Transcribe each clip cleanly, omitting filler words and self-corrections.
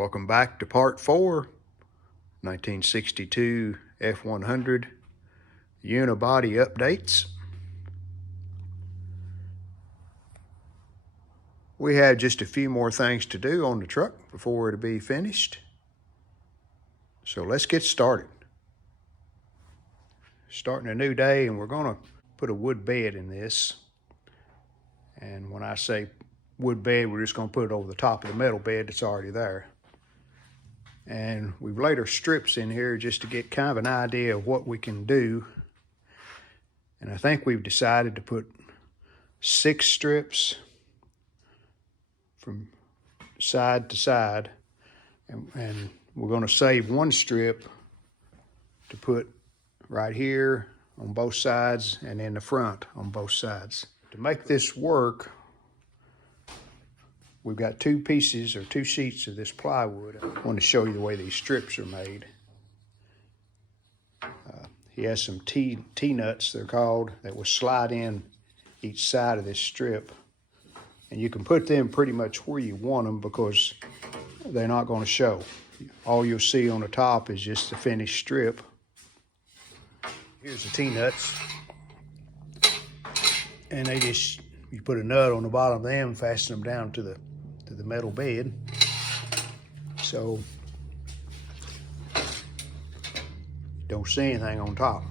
Welcome back to part 4, 1962 F-100 Unibody updates. We have just a few more things to do on the truck before it'll be finished. So let's get started. Starting a new day, and we're gonna put a wood bed in this. And when I say wood bed, we're just gonna put it over the top of the metal bed that's already there. And we've laid our strips in here just to get kind of an idea of what we can do. And I think we've decided to put 6 strips from side to side. And we're going to save 1 strip to put right here on both sides and in the front on both sides. To make this work, we've got 2 pieces or 2 sheets of this plywood. I want to show you the way these strips are made. He has some T-nuts, they're called, that will slide in each side of this strip. And you can put them pretty much where you want them because they're not going to show. All you'll see on the top is just the finished strip. Here's the T-nuts. And you put a nut on the bottom of them, fasten them down to the metal bed. So you don't see anything on top.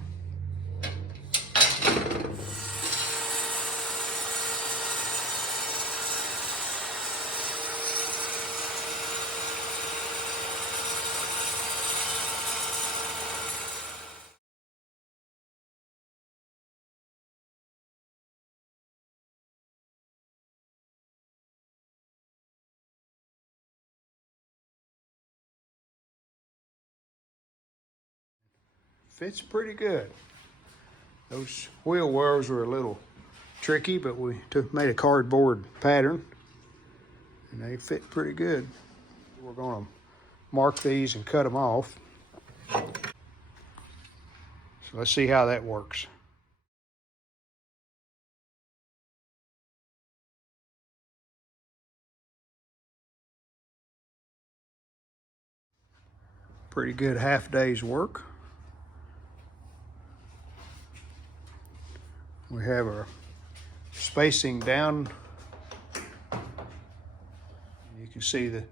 Fits pretty good. Those wheel wells were a little tricky, but we made a cardboard pattern and they fit pretty good. We're going to mark these and cut them off. So let's see how that works. Pretty good half day's work. We have our spacing down. You can see the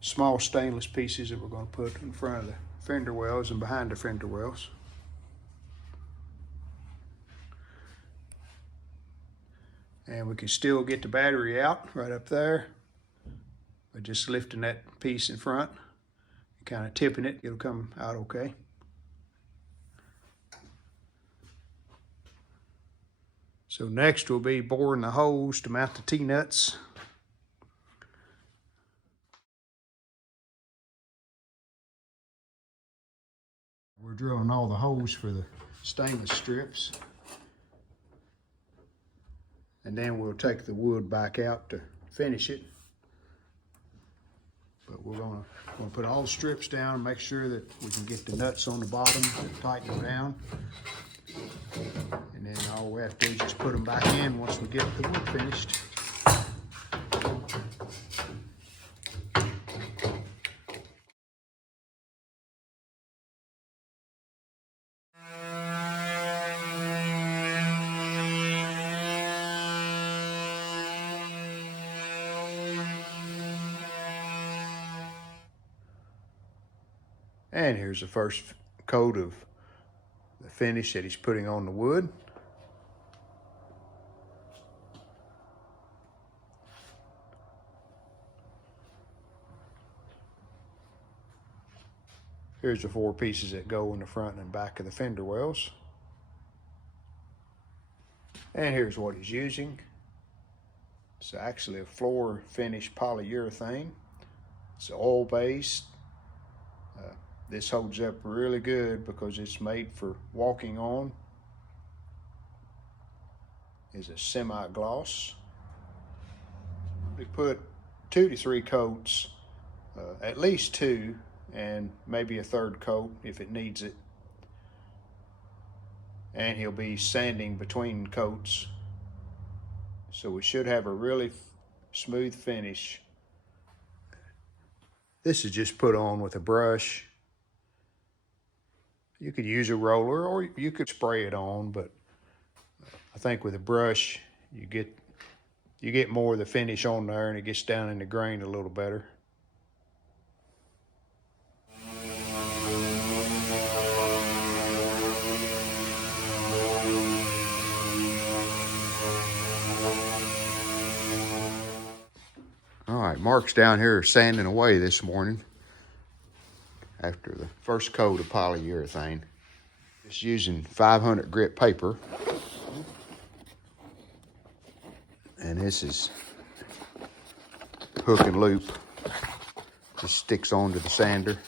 small stainless pieces that we're going to put in front of the fender wells and behind the fender wells. And we can still get the battery out right up there by just lifting that piece in front and kind of tipping it. It'll come out okay. So next we'll be boring the holes to mount the T-nuts. We're drilling all the holes for the stainless strips. And then we'll take the wood back out to finish it. But we're gonna put all the strips down and make sure that we can get the nuts on the bottom to tighten them down. And then all we have to do is just put them back in once we get the wood finished. And here's the first coat of the finish that he's putting on the wood. Here's the 4 pieces that go in the front and back of the fender wells. And here's what he's using. It's actually a floor finish polyurethane. It's oil-based. This holds up really good because it's made for walking on. It's a semi-gloss. We put 2 to 3 coats, at least 2, and maybe a 3rd coat if it needs it. And he'll be sanding between coats. So we should have a really smooth finish This is just put on with a brush. You could use a roller or you could spray it on, but I think with a brush you get more of the finish on there and it gets down in the grain a little better. All right, Mark's down here sanding away this morning after the first coat of polyurethane. Just using 500 grit paper. And this is hook and loop. Just sticks onto the sander.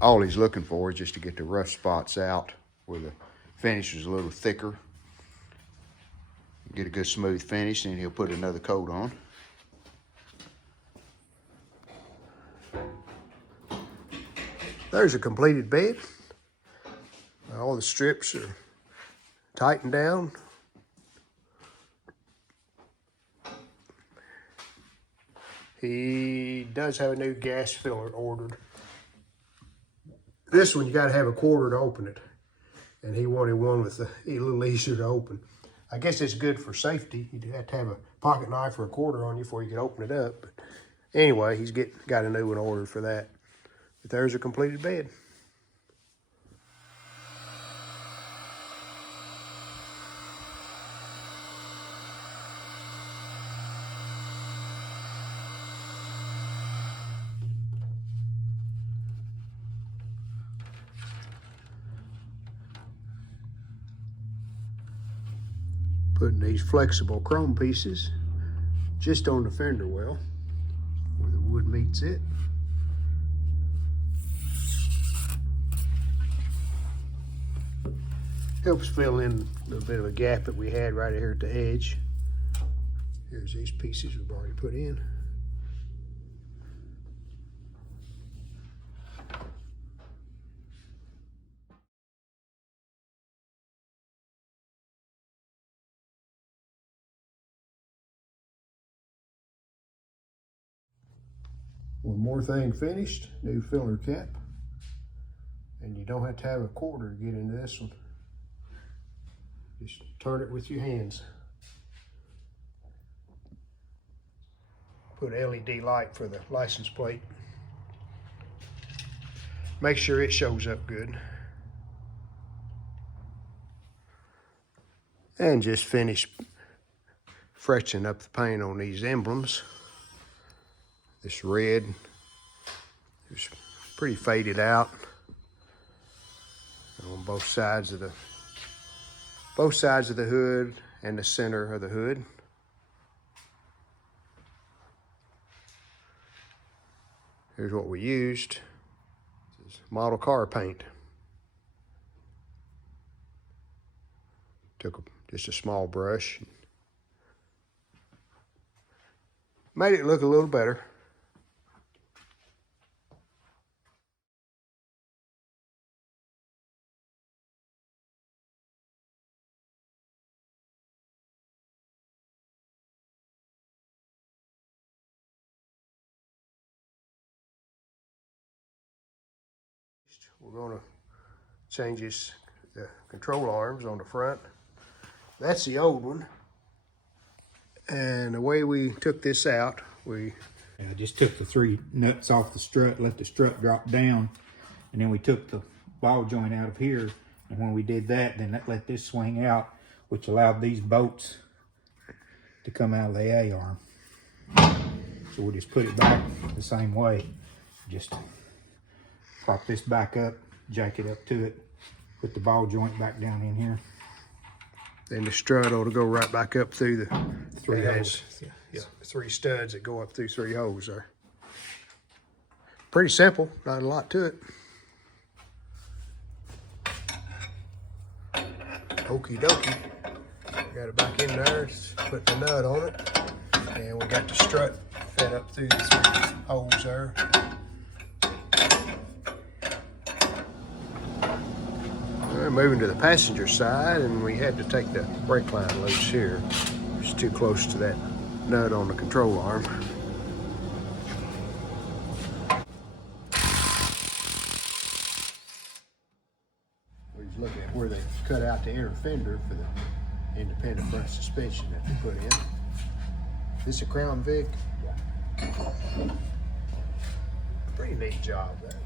All he's looking for is just to get the rough spots out where the finish is a little thicker. Get a good smooth finish, and he'll put another coat on. There's a completed bed. All the strips are tightened down. He does have a new gas filler ordered. This one you got to have a quarter to open it, and he wanted one with a little easier to open. I guess it's good for safety. You'd have to have a pocket knife or a quarter on you before you could open it up. But anyway, he's got a new one ordered for that. But there's a completed bed. Putting these flexible chrome pieces just on the fender well where the wood meets it. Helps fill in a little bit of a gap that we had right here at the edge. Here's these pieces we've already put in. One more thing finished, new filler cap. And you don't have to have a quarter to get into this one. Just turn it with your hands. Put LED light for the license plate. Make sure it shows up good. And just finish freshening up the paint on these emblems. This red is pretty faded out on both sides of the hood and the center of the hood. Here's what we used. This is model car paint. Took just a small brush. Made it look a little better. We're going to change the control arms on the front. That's the old one. And the way we took this out, I just took the 3 nuts off the strut, let the strut drop down, and then we took the ball joint out of here. And when we did that, then that let this swing out, which allowed these bolts to come out of the A-arm. So we'll just put it back the same way. Just prop this back up, jack it up to it, put the ball joint back down in here. Then the strut ought to go right back up through the 3 holes. Yeah, 3 studs that go up through 3 holes there. Pretty simple, not a lot to it. Okie dokie. Got it back in there, put the nut on it. And we got the strut fed up through the 3 holes there. We're moving to the passenger side, and we had to take the brake line loose here. It's too close to that nut on the control arm. cut out the inner fender for the independent front suspension that they put in. This a Crown Vic? Yeah. Pretty neat job there.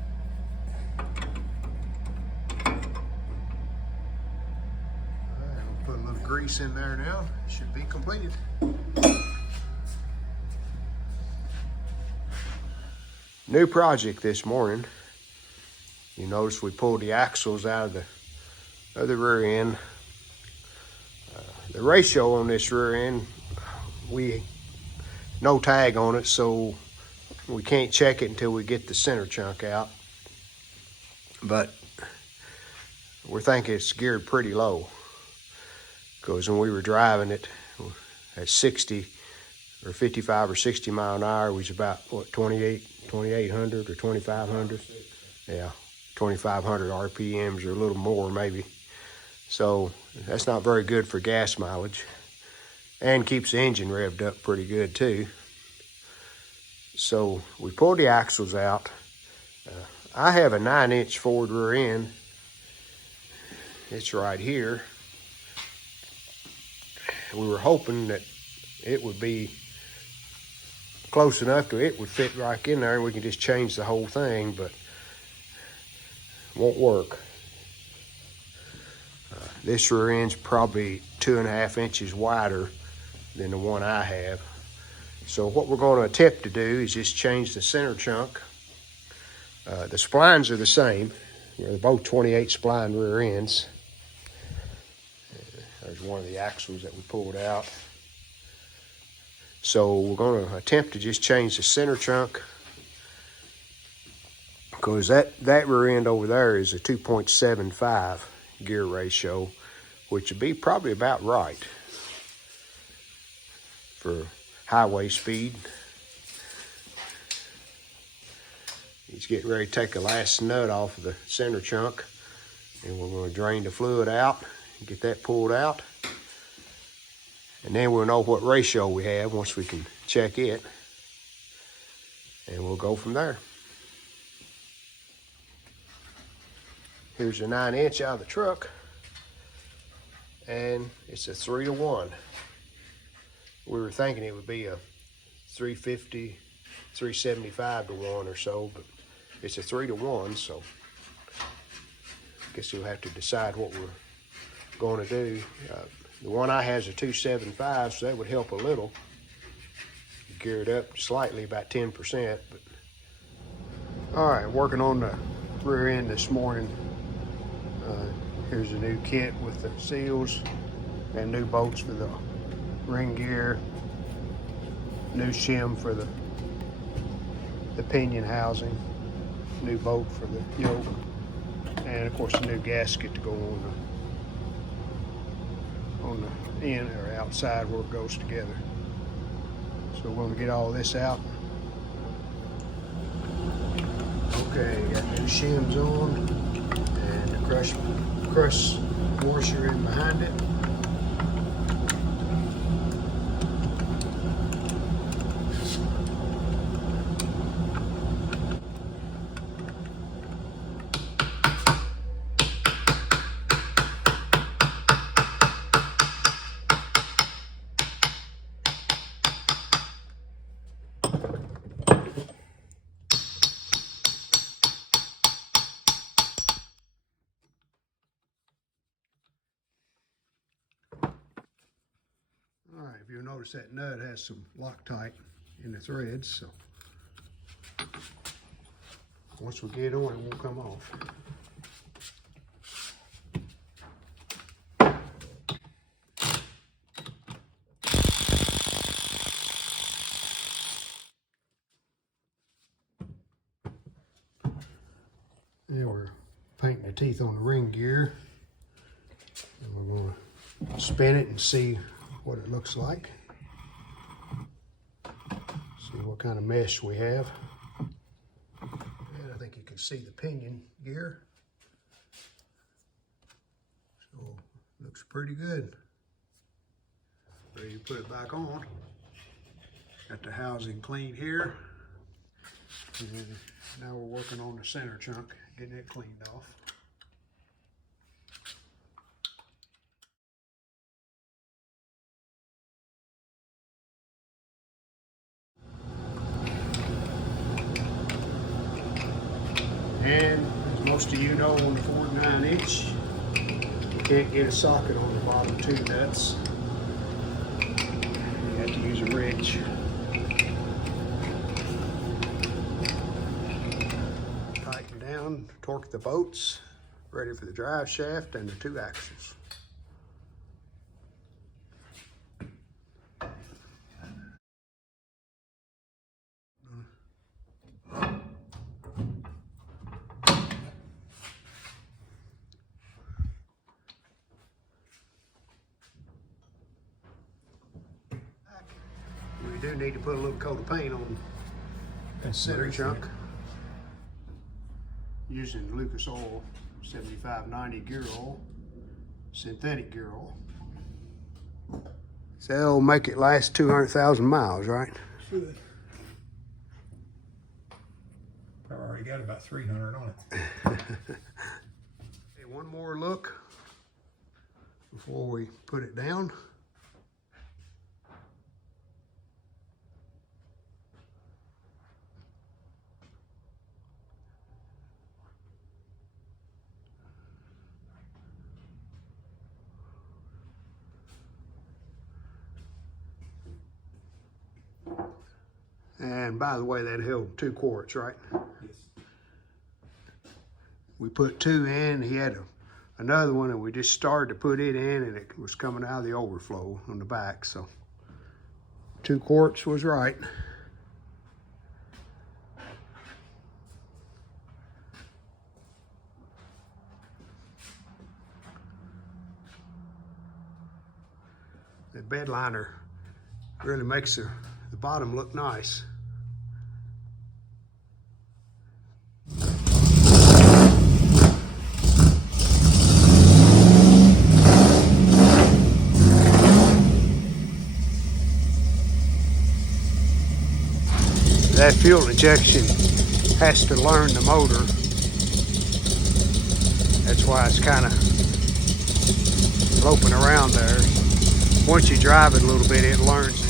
Put a little grease in there now. Should be completed. New project this morning. You notice we pulled the axles out of the rear end. The ratio on this rear end, no tag on it, so we can't check it until we get the center chunk out. But we're thinking it's geared pretty low, because when we were driving it at 60 or 55 or 60 mile an hour, it was about, what, 2,800 or 2,500? Yeah, 2,500 RPMs or a little more maybe. So that's not very good for gas mileage, and keeps the engine revved up pretty good too. So we pulled the axles out. I have a 9-inch forward rear end. It's right here. We were hoping that it would be close enough to it would fit right in there and we can just change the whole thing, but it won't work. This rear end's probably 2.5 inches wider than the one I have. So what we're going to attempt to do is just change the center chunk. The splines are the same. They're both 28 spline rear ends. There's one of the axles that we pulled out. So we're going to attempt to just change the center chunk, because that rear end over there is a 2.75 gear ratio, which would be probably about right for highway speed. He's getting ready to take the last nut off of the center chunk, and we're going to drain the fluid out and get that pulled out. And then we'll know what ratio we have once we can check it, and we'll go from there. Here's a 9-inch out of the truck, and it's a 3-to-1. We were thinking it would be a 350, 375 to 1 or so, but it's a 3-to-1, so I guess we'll have to decide what we're going to do. The one I have is a 275, so that would help a little. Gear it up slightly, about 10%. But all right, working on the rear end this morning. Here's a new kit with the seals and new bolts for the ring gear, new shim for the pinion housing, new bolt for the yoke, and of course a new gasket to go on the in or outside where it goes together. So we're going to get all this out. Okay, got new shims on and the crush washer in behind it. All right, if you'll notice that nut has some Loctite in the threads, so once we get it on, it won't come off. Now we're painting the teeth on the ring gear, and we're going to spin it and see what it looks like. See what kind of mesh we have. And I think you can see the pinion gear. So looks pretty good. Ready to put it back on. Got the housing clean here. And now we're working on the center chunk, getting it cleaned off. And as most of you know, on the 49-inch, you can't get a socket on the bottom two nuts. You have to use a wrench. Tighten down, torque the bolts, ready for the drive shaft and the two axles. We do need to put a little coat of paint on that center chunk using Lucas oil, 7590 gear oil, synthetic gear oil. So that'll make it last 200,000 miles, right? Should. I've already got about 300 on it. Okay, one more look before we put it down. And by the way, that held 2 quarts, right? Yes. We put 2 in, he had another one, and we just started to put it in, and it was coming out of the overflow on the back, so 2 quarts was right. The bed liner really makes the bottom look nice. That fuel injection has to learn the motor. That's why it's kind of loping around there. Once you drive it a little bit, it learns it.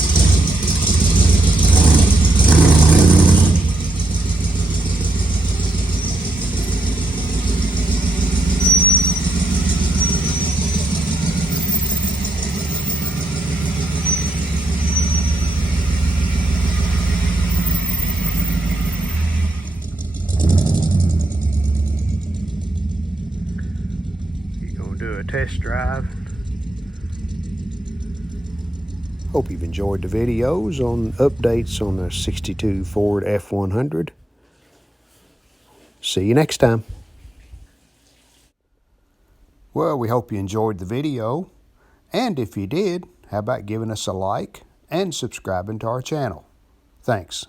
You're gonna do a test drive. Hope you've enjoyed the videos on updates on the 62 Ford F-100. See you next time. Well, we hope you enjoyed the video. And if you did, how about giving us a like and subscribing to our channel? Thanks.